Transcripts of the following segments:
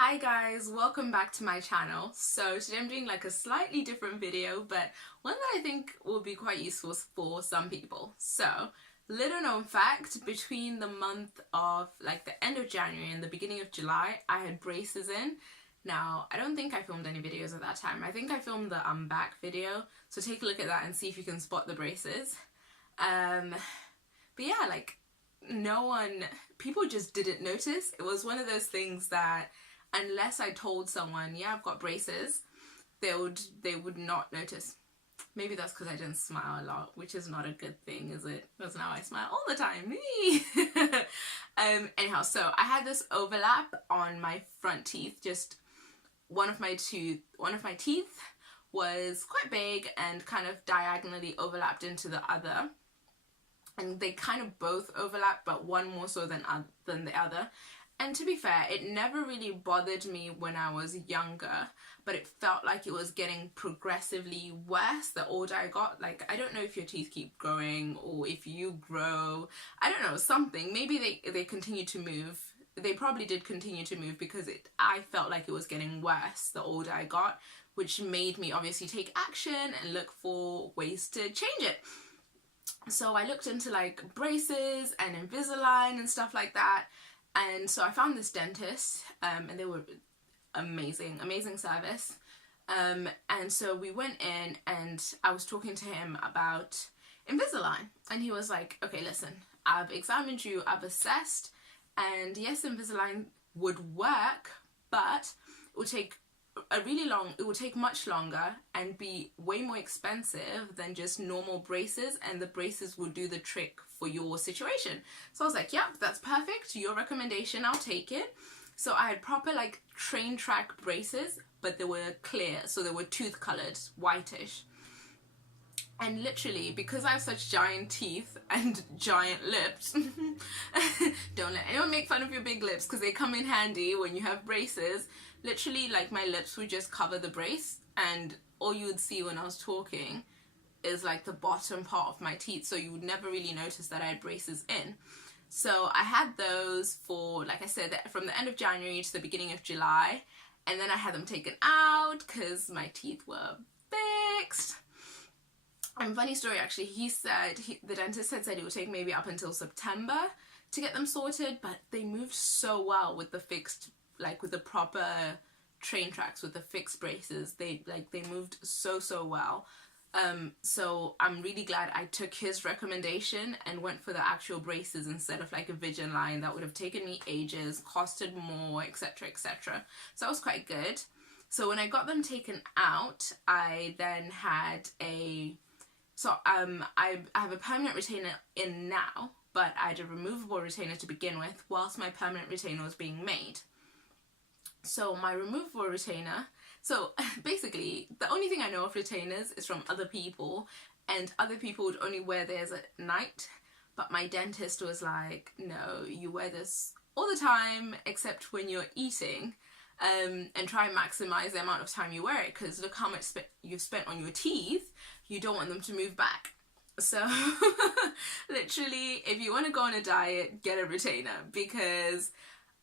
Hi guys, welcome back to my channel. So today I'm doing like a slightly different video, but one that I think will be quite useful for some people. So, little known fact, between the month of like the end of January and the beginning of July, I had braces in. Now, I don't think I filmed any videos at that time. I think I filmed the I'm back video, so take a look at that and see if you can spot the braces. But yeah, like people just didn't notice. It was one of those things that unless I told someone, yeah, I've got braces, they would not notice. Maybe that's because I didn't smile a lot, which is not a good thing, is it? Because now I smile all the time. Anyhow, so I had this overlap on my front teeth. Just one of my teeth was quite big and kind of diagonally overlapped into the other. And they kind of both overlap, but one more so than the other. And to be fair, it never really bothered me when I was younger, but it felt like it was getting progressively worse the older I got. Like, I don't know if your teeth keep growing or if you grow. I don't know, something. Maybe they continue to move. They probably did continue to move because I felt like it was getting worse the older I got, which made me obviously take action and look for ways to change it. So I looked into like braces and Invisalign and stuff like that. And so I found this dentist, and they were amazing service. And so we went in and I was talking to him about Invisalign. And he was like, okay, listen, I've examined you, I've assessed, and yes, Invisalign would work, but it would take much longer and be way more expensive than just normal braces, and the braces will do the trick for your situation. So I was like, yep, that's perfect, your recommendation, I'll take it. So I had proper like train track braces, but they were clear, so they were tooth colored, whitish. And literally, because I have such giant teeth and giant lips, don't let anyone make fun of your big lips because they come in handy when you have braces. Literally, like, my lips would just cover the brace, and all you would see when I was talking is like the bottom part of my teeth, so you would never really notice that I had braces in. So I had those for, like I said, from the end of January to the beginning of July, and then I had them taken out because my teeth were fixed. And funny story, actually, the dentist had said it would take maybe up until September to get them sorted, but they moved so well with the fixed, like with the proper train tracks, with the fixed braces. They moved so well. So I'm really glad I took his recommendation and went for the actual braces instead of like a Invisalign that would have taken me ages, costed more, etc, etc. So that was quite good. So when I got them taken out, I then had I have a permanent retainer in now, but I had a removable retainer to begin with whilst my permanent retainer was being made. So my removable retainer, so basically the only thing I know of retainers is from other people, and other people would only wear theirs at night, but my dentist was like, no, you wear this all the time except when you're eating, and try and maximize the amount of time you wear it, because look how much you've spent on your teeth. You don't want them to move back. So literally, if you want to go on a diet, get a retainer, because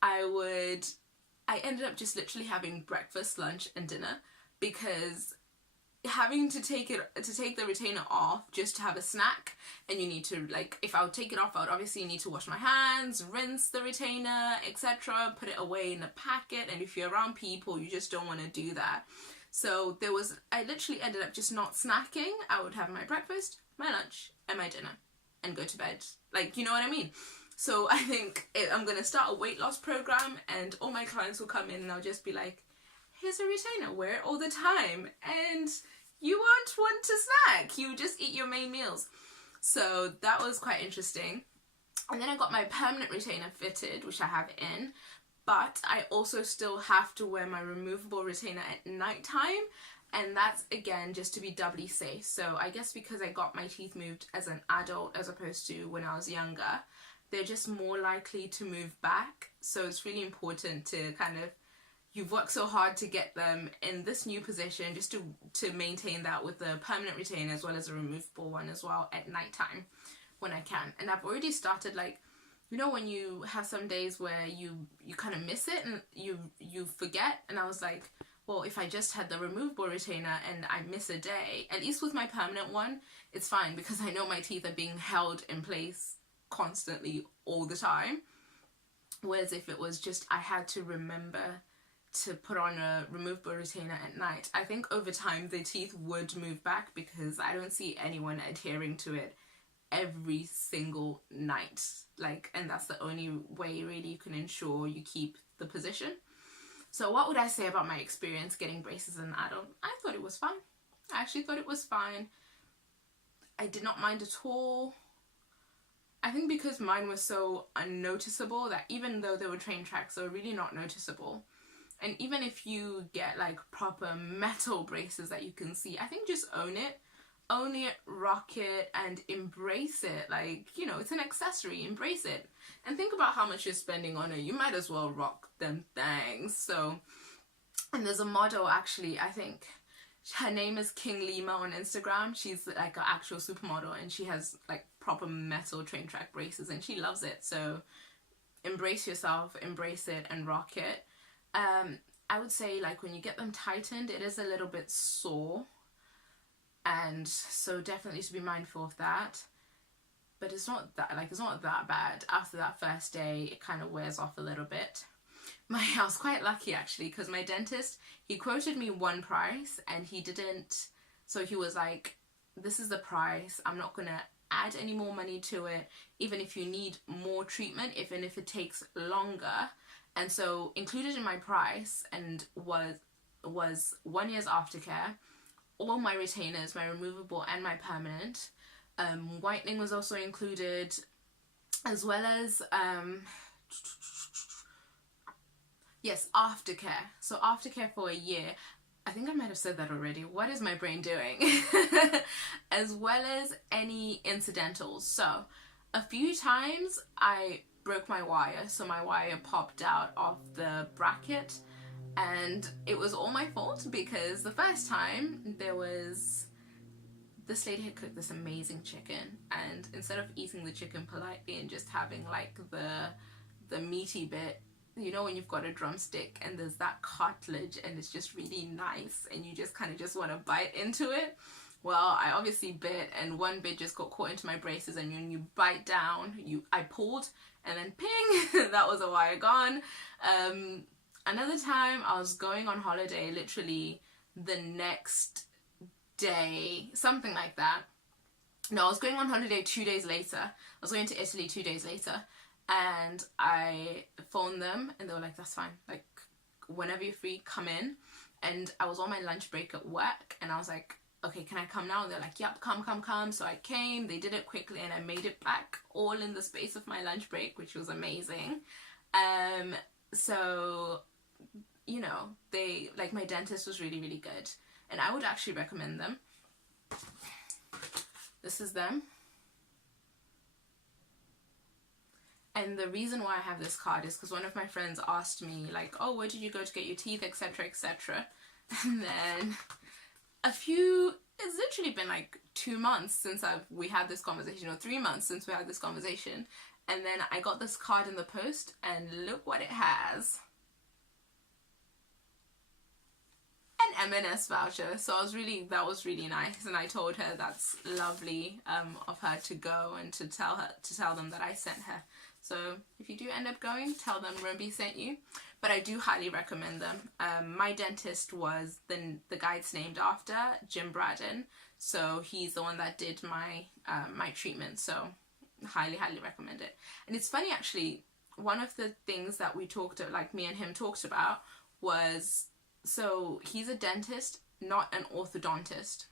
I ended up just literally having breakfast, lunch and dinner, because having to take the retainer off just to have a snack, and you need to, like, if I would take it off, I would obviously need to wash my hands, rinse the retainer, etc., put it away in a packet, and if you're around people, you just don't want to do that. So I literally ended up just not snacking. I would have my breakfast, my lunch, and my dinner, and go to bed. Like, you know what I mean? So I think I'm going to start a weight loss program, and all my clients will come in and I'll just be like, here's a retainer, wear it all the time, and you won't want to snack, you just eat your main meals. So that was quite interesting. And then I got my permanent retainer fitted, which I have in, but I also still have to wear my removable retainer at night time, and that's again just to be doubly safe. So I guess because I got my teeth moved as an adult as opposed to when I was younger, they're just more likely to move back. So it's really important to you've worked so hard to get them in this new position, just to maintain that with the permanent retainer as well as a removable one as well at night time when I can. And I've already started like you know when you have some days where you kind of miss it and you forget, and I was like, well, if I just had the removable retainer and I miss a day, at least with my permanent one, it's fine because I know my teeth are being held in place constantly all the time. Whereas if it was just I had to remember to put on a removable retainer at night, I think over time the teeth would move back because I don't see anyone adhering to it every single night. Like, and that's the only way really you can ensure you keep the position. So what would I say about my experience getting braces as an adult? I thought it was fine. I actually thought it was fine. I did not mind at all. I think because mine was so unnoticeable that even though they were train tracks, they were really not noticeable. And even if you get like proper metal braces that you can see, I think just own it, rock it, and embrace it. Like, you know, it's an accessory, embrace it. And think about how much you're spending on it. You might as well rock them things. So, and there's a model actually, I think her name is King Lima on Instagram. She's like an actual supermodel and she has like proper metal train track braces and she loves it. So embrace yourself, embrace it, and rock it. I would say like when you get them tightened, it is a little bit sore, and so definitely to be mindful of that. But it's not that bad. After that first day, it kind of wears off a little bit. I was quite lucky actually because my dentist, he quoted me one price and he didn't, so he was like, this is the price, I'm not gonna add any more money to it, even if you need more treatment, even if it takes longer. And so included in my price and was 1 year's aftercare, all my retainers, my removable and my permanent. Whitening was also included, as well as yes, aftercare. So aftercare for a year. I think I might have said that already. What is my brain doing? As well as any incidentals. So a few times I broke my wire, so my wire popped out of the bracket, and it was all my fault because the first time this lady had cooked this amazing chicken, and instead of eating the chicken politely and just having like the meaty bit, you know when you've got a drumstick and there's that cartilage and it's just really nice and you just kind of just want to bite into it. Well, I obviously bit and one bit just got caught into my braces, and when you bite down, I pulled and then ping, that was a wire gone. Another time I was going on holiday literally the next day, something like that. No, I was going on holiday 2 days later. I was going to Italy 2 days later, and I phoned them and they were like, that's fine, like whenever you're free, come in. And I was on my lunch break at work and I was like, okay, can I come now? And they're like, yep, come. So I came, they did it quickly, and I made it back all in the space of my lunch break, which was amazing. So, you know, my dentist was really, really good. And I would actually recommend them. This is them. And the reason why I have this card is because one of my friends asked me, like, oh, where did you go to get your teeth, etc., etc. And then it's literally been like 2 months since we had this conversation, or 3 months since we had this conversation. And then I got this card in the post, and look what it has. An M&S voucher. So that was really nice, and I told her that's lovely of her to go and to tell them that I sent her. So if you do end up going, tell them Rumbi sent you. But I do highly recommend them. My dentist was the guy it's named after, Jim Braden. So he's the one that did my my treatment. So highly, highly recommend it. And it's funny actually, one of the things that we me and him talked about was, so he's a dentist, not an orthodontist.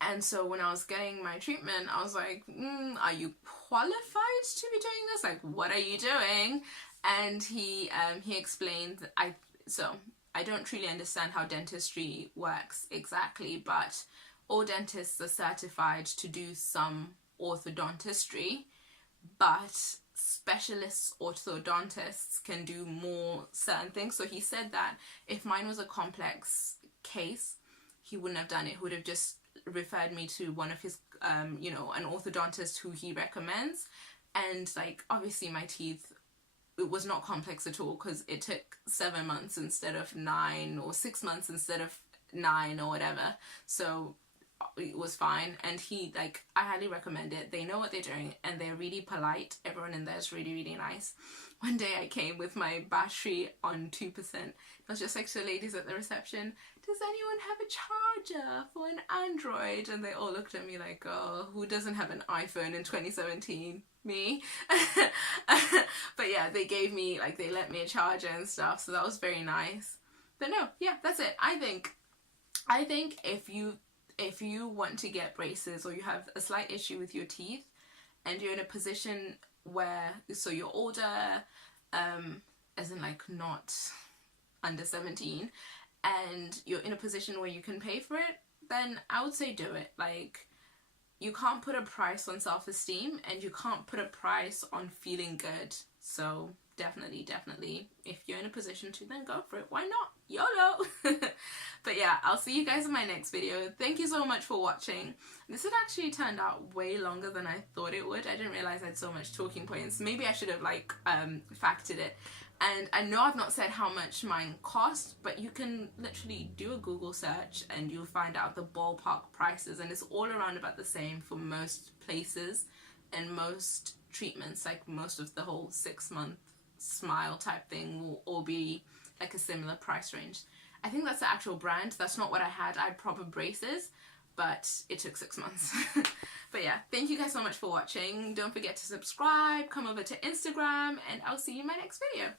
And so when I was getting my treatment, I was like, are you qualified to be doing this? Like, what are you doing? And he explained that I don't truly understand how dentistry works exactly, but all dentists are certified to do some orthodontistry, but specialist orthodontists can do more certain things. So he said that if mine was a complex case, he wouldn't have done it. He would have just referred me to one of his, an orthodontist who he recommends. And like obviously my teeth, it was not complex at all because it took 7 months instead of 9, or 6 months instead of 9 or whatever, so it was fine. And he, like, I highly recommend it. They know what they're doing and they're really polite. Everyone in there is really, really nice. One day I came with my battery on 2%. I was just like to the ladies at the reception, does anyone have a charger for an Android? And they all looked at me like, oh, who doesn't have an iPhone in 2017? Me. But yeah, they gave me, like, they lent me a charger and stuff, so that was very nice. But no, yeah, that's it. I think if you want to get braces, or you have a slight issue with your teeth and you're in a position where, so you're older, as in like not under 17, and you're in a position where you can pay for it, then I would say do it. Like, you can't put a price on self-esteem and you can't put a price on feeling good. So definitely, if you're in a position to, then go for it. Why not? YOLO! But yeah, I'll see you guys in my next video. Thank you so much for watching. This had actually turned out way longer than I thought it would. I didn't realize I had so much talking points. Maybe I should have like factored it. And I know I've not said how much mine cost, but you can literally do a Google search and you'll find out the ballpark prices, and it's all around about the same for most places and most treatments. Like most of the whole 6-month smile type thing will all be like a similar price range. I think that's the actual brand. That's not what I had. I had proper braces, but it took 6 months. But yeah, thank you guys so much for watching. Don't forget to subscribe, come over to Instagram, and I'll see you in my next video.